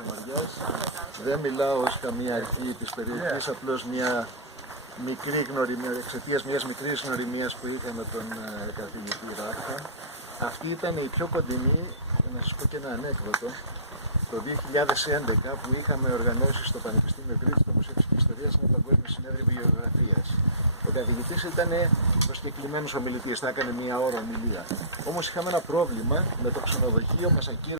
Αμαριάς. Δεν μιλάω ως καμία αρχή της περιοχής, απλώς μια μικρή γνωριμία, εξαιτίας μιας μικρής γνωριμίας που είχα με τον καθηγητή Rackham. Αυτή ήταν η πιο κοντινή, να σας πω και ένα ανέκδοτο, το 2011 που είχαμε οργανώσει στο Πανεπιστήμιο Κρήτης, στο Μουσείο της Ιστορίας, ένα παγκόσμιο συνέδριο βιογραφίας. Ο καθηγητής ήταν προσκεκλημένος ομιλητής, θα έκανε μία ώρα ομιλία. Όμως είχαμε ένα πρόβλημα με το ξενοδοχείο, μας ακύρωσε.